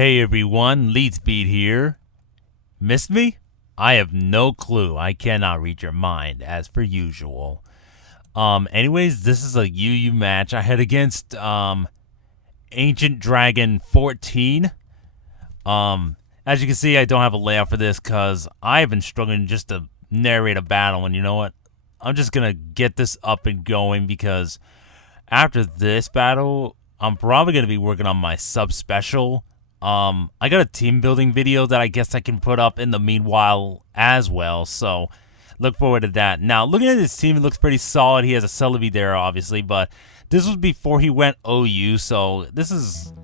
Hey everyone, Leadspeed here. Missed me? I have no clue. I cannot read your mind, as per usual. Anyways, this is a UU match I had against, ancientdragon14. As you can see, I don't have a layout for this because I have been struggling just to narrate a battle, and you know what? I'm just gonna get this up and going because after this battle, I'm probably gonna be working on my sub-special. I got a team building video that I guess I can put up in the meanwhile as well, so look forward to that. Now, looking at his team, it looks pretty solid. He has a Celebi there, obviously, but this was before he went OU, so this is,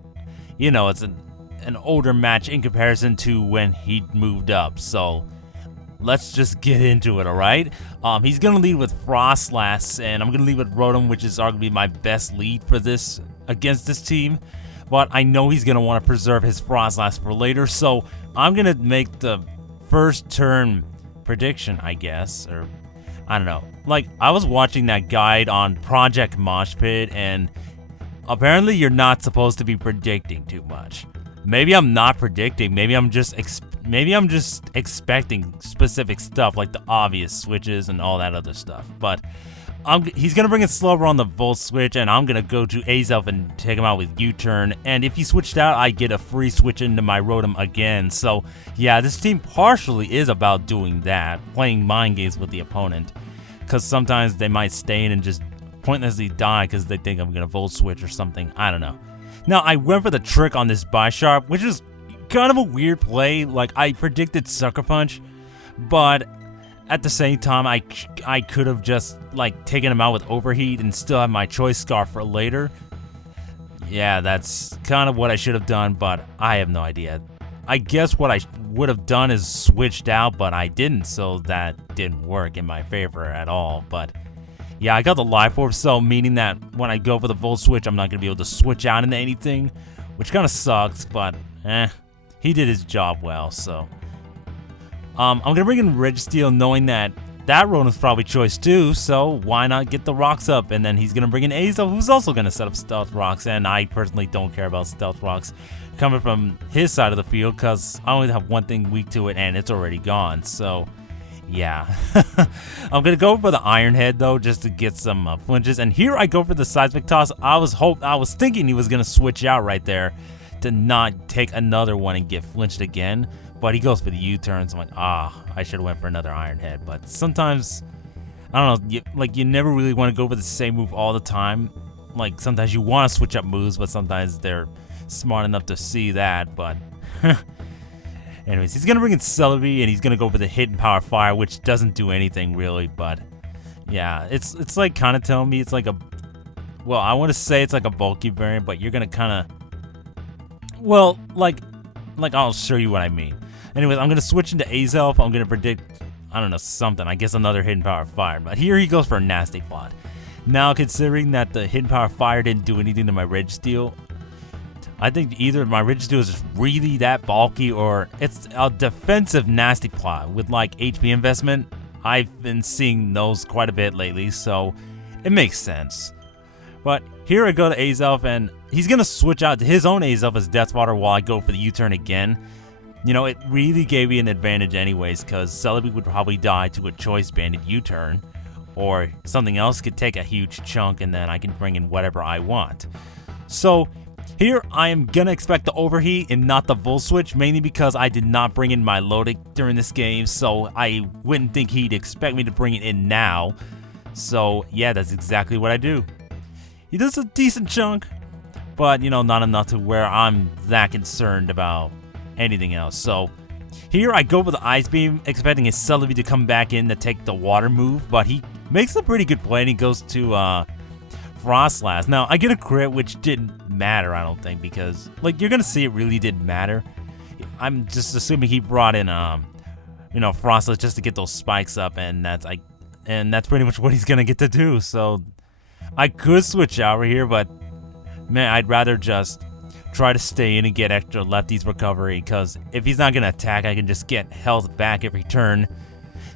you know, it's an older match in comparison to when he moved up, so let's just get into it, alright? He's going to lead with Frostlass, and I'm going to lead with Rotom, which is arguably my best lead for this against this team. But I know he's going to want to preserve his Frostlass for later, so I'm going to make the first turn prediction, I guess, or I don't know. Like, I was watching that guide on Project Mosh Pit, and apparently you're not supposed to be predicting too much. Maybe I'm not predicting, maybe I'm just expecting specific stuff, like the obvious switches and all that other stuff, but he's going to bring it slower on the Volt Switch, and I'm going to go to Azelf and take him out with U-Turn, and if he switched out, I get a free switch into my Rotom again. So, yeah, this team partially is about doing that, playing mind games with the opponent, because sometimes they might stay in and just pointlessly die because they think I'm going to Volt Switch or something. I don't know. Now, I went for the trick on this Bisharp, which is kind of a weird play. Like, I predicted Sucker Punch, but at the same time, I could have just, like, taken him out with Overheat and still have my Choice Scarf for later. Yeah, that's kind of what I should have done, but I have no idea. I guess what I would have done is switched out, but I didn't, so that didn't work in my favor at all. But yeah, I got the Life Orb, so meaning that when I go for the Volt Switch, I'm not going to be able to switch out into anything, which kind of sucks, but he did his job well, so I'm going to bring in Registeel knowing that Rotom's probably choice 2, so why not get the rocks up? And then he's going to bring in Azelf, who's also going to set up Stealth Rocks, and I personally don't care about Stealth Rocks coming from his side of the field because I only have one thing weak to it, and it's already gone, so yeah. I'm going to go for the Iron Head, though, just to get some flinches, and here I go for the Seismic Toss. I was thinking he was going to switch out right there to not take another one and get flinched again. But he goes for the U-turns. I'm like, I should have went for another Iron Head. But sometimes, I don't know, you never really want to go for the same move all the time. Like, sometimes you want to switch up moves, but sometimes they're smart enough to see that. But, anyways, he's going to bring in Celebi, and he's going to go for the Hidden Power Fire, which doesn't do anything, really. But, yeah, it's like kind of telling me it's like a, well, I want to say it's like a bulky variant, but you're going to kind of, well, like, I'll show you what I mean. Anyways, I'm going to switch into Azelf. I'm going to predict, I don't know, something. I guess another Hidden Power Fire. But here he goes for a Nasty Plot. Now, considering that the Hidden Power Fire didn't do anything to my Registeel, I think either my Registeel is just really that bulky or it's a defensive Nasty Plot with, like, HP investment. I've been seeing those quite a bit lately, so it makes sense. But here I go to Azelf, and he's going to switch out to his own Azelf as Death Water while I go for the U-turn again. You know, it really gave me an advantage anyways, because Celebi would probably die to a Choice Banded U-turn, or something else could take a huge chunk, and then I can bring in whatever I want. So here I am going to expect the Overheat and not the Volt Switch, mainly because I did not bring in my Lodic during this game, so I wouldn't think he'd expect me to bring it in now. So yeah, that's exactly what I do. He does a decent chunk, but, you know, not enough to where I'm that concerned about anything else. So here I go for the Ice Beam, expecting his Celebi to come back in to take the water move, but he makes a pretty good play and he goes to Frostlass. Now, I get a crit, which didn't matter, I don't think, because, like, you're going to see it really didn't matter. I'm just assuming he brought in, you know, Frostlass just to get those spikes up, and that's pretty much what he's going to get to do. So I could switch out right here, but man, I'd rather just try to stay in and get extra lefties recovery, because if he's not going to attack, I can just get health back every turn.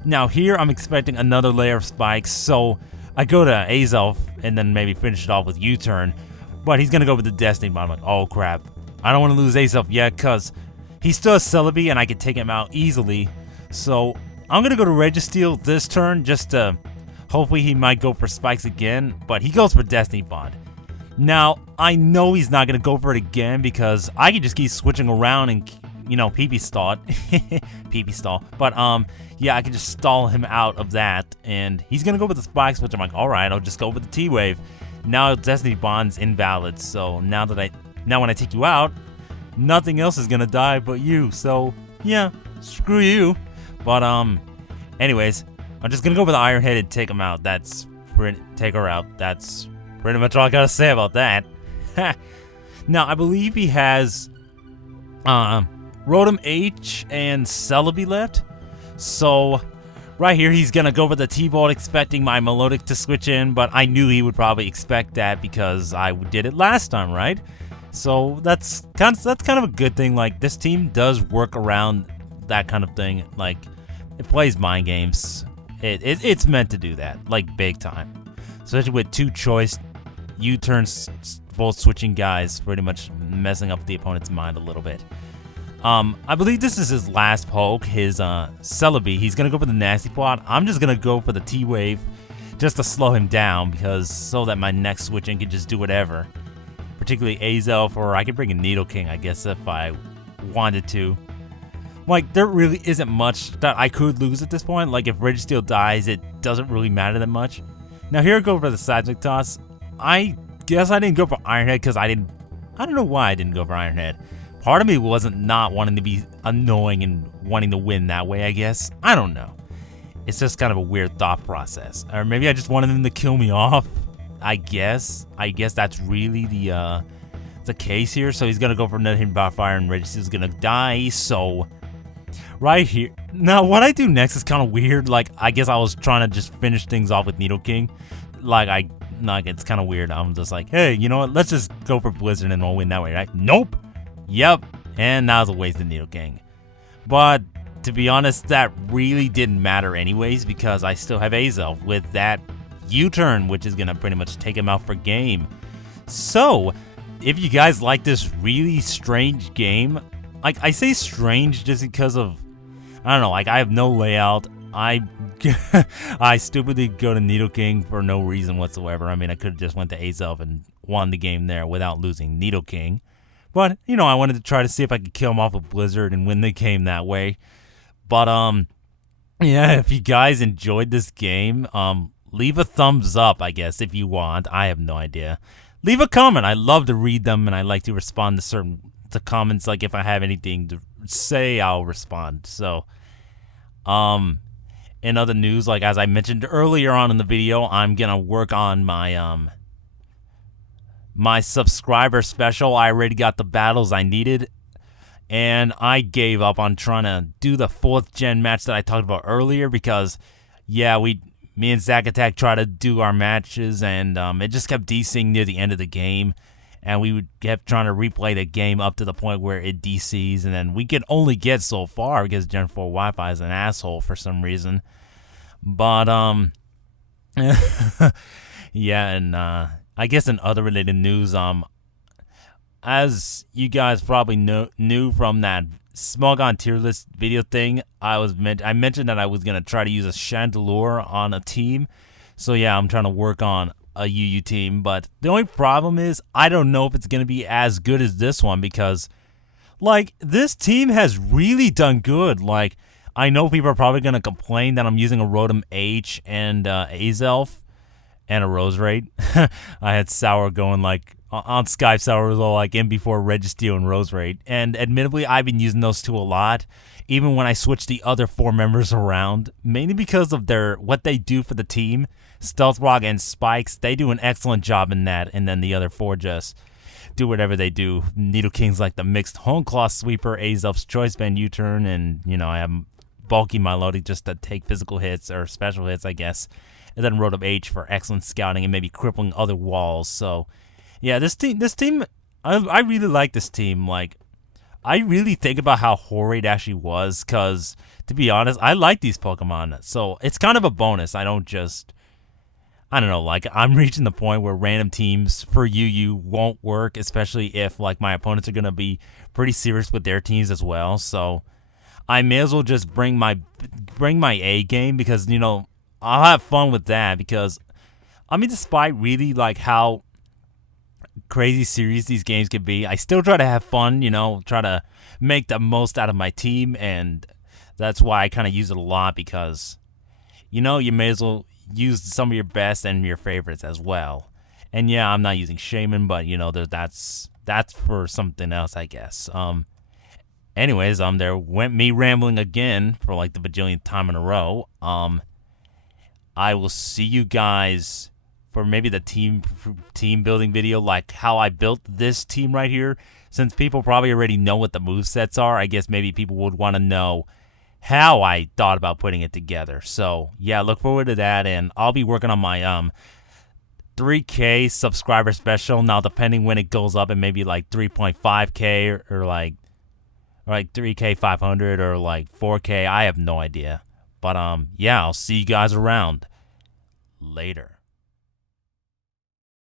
Now here, I'm expecting another layer of spikes, so I go to Azelf and then maybe finish it off with U-turn, but he's going to go with the Destiny Bomb. I'm like, oh crap, I don't want to lose Azelf yet because he still has Celebi and I can take him out easily. So I'm going to go to Registeel this turn just to hopefully he might go for Spikes again, but he goes for Destiny Bond. Now, I know he's not going to go for it again because I can just keep switching around and, you know, PP stall it. PP stall. But, yeah, I can just stall him out of that. And he's going to go with the Spikes, which I'm like, alright, I'll just go with the T-Wave. Now Destiny Bond's invalid, so now when I take you out, nothing else is going to die but you. So, yeah, screw you. But, anyways, I'm just going to go with the Iron Head and take him out. Take her out. That's pretty much all I gotta say about that. Now, I believe he has Rotom H and Celebi left. So, right here, he's gonna go with the T-Bolt, expecting my Melodic to switch in, but I knew he would probably expect that because I did it last time, right? So, that's kind of a good thing. Like, this team does work around that kind of thing. Like, it plays mind games. It's meant to do that, like, big time. Especially with two choice U-turn volt switching guys pretty much messing up the opponent's mind a little bit. I believe this is his last poke, his Celebi. He's going to go for the Nasty Plot. I'm just going to go for the T-Wave just to slow him down because so that my next switch-in can just do whatever. Particularly Azelf, or I could bring a Nidoking, I guess, if I wanted to. Like, there really isn't much that I could lose at this point. Like, if Registeel dies, it doesn't really matter that much. Now, here I go for the Seismic Toss. I guess I didn't go for Iron Head because I don't know why I didn't go for Iron Head. Part of me wasn't not wanting to be annoying and wanting to win that way, I guess. I don't know. It's just kind of a weird thought process. Or maybe I just wanted them to kill me off. I guess that's really the case here. So he's going to go for another hidden Fire and Registeel's going to die. So right here. Now, what I do next is kind of weird. Like, I guess I was trying to just finish things off with Nidoking. Like, it's kind of weird. I'm just like, hey, you know what? Let's just go for Blizzard and we'll win that way, right? Nope. Yep. And that was a waste of Nidoking. But, to be honest, that really didn't matter anyways because I still have Azelf with that U-turn, which is going to pretty much take him out for game. So, if you guys like this really strange game, like, I say strange just because of, I don't know, like, I have no layout. I stupidly go to Nidoking for no reason whatsoever. I mean, I could have just went to Azelf and won the game there without losing Nidoking. But, you know, I wanted to try to see if I could kill him off with Blizzard and win the game that way. But, yeah, if you guys enjoyed this game, leave a thumbs up, I guess, if you want. I have no idea. Leave a comment. I love to read them, and I like to respond to comments. Like, if I have anything to say, I'll respond. So, in other news, like, as I mentioned earlier on in the video, I'm gonna work on my, my subscriber special. I already got the battles I needed, and I gave up on trying to do the 4th gen match that I talked about earlier because, yeah, me and Zack Attack tried to do our matches, and it just kept DCing near the end of the game, and we would kept trying to replay the game up to the point where it DCs, and then we could only get so far because Gen 4 Wi-Fi is an asshole for some reason. But, yeah, and I guess in other related news, as you guys probably knew from that Smogon tier list video thing, I mentioned that I was gonna try to use a Chandelure on a team. So yeah, I'm trying to work on a UU team, but the only problem is I don't know if it's gonna be as good as this one because, like, this team has really done good. Like, I know people are probably gonna complain that I'm using a Rotom H and Azelf and a Roserade. I had Sour going like on Skype. Sour was all like in before Registeel and Roserade, and admittedly I've been using those two a lot, even when I switch the other 4 members around, mainly because of what they do for the team. Stealth Rock and Spikes, they do an excellent job in that, and then the other 4 just do whatever they do. Nidoking's like the mixed Hone Claw Sweeper, Azelf's Choice Band U-turn, and you know, I have Bulky Milotic just to take physical hits or special hits, I guess. And then Rotom H for excellent scouting and maybe crippling other walls. So, yeah, this team, I really like this team. Like, I really think about how Horrid actually was, because, to be honest, I like these Pokemon. So, it's kind of a bonus. I don't just I don't know, like, I'm reaching the point where random teams for UU won't work, especially if, like, my opponents are going to be pretty serious with their teams as well. So I may as well just bring my A game because, you know, I'll have fun with that because, I mean, despite really, like, how crazy serious these games can be, I still try to have fun, you know, try to make the most out of my team, and that's why I kind of use it a lot because, you know, you may as well use some of your best and your favorites as well. And yeah, I'm not using Shaman, but you know, that's for something else, I guess. Anyways, there went me rambling again for like the bajillionth time in a row. I will see you guys for maybe the team building video, like how I built this team right here. Since people probably already know what the movesets are, I guess maybe people would want to know how I thought about putting it together. So yeah, look forward to that, and I'll be working on my 3K subscriber special. Now, depending when it goes up, it may be like 3.5K or like 3K 500 or like 4K. I have no idea. But yeah, I'll see you guys around later.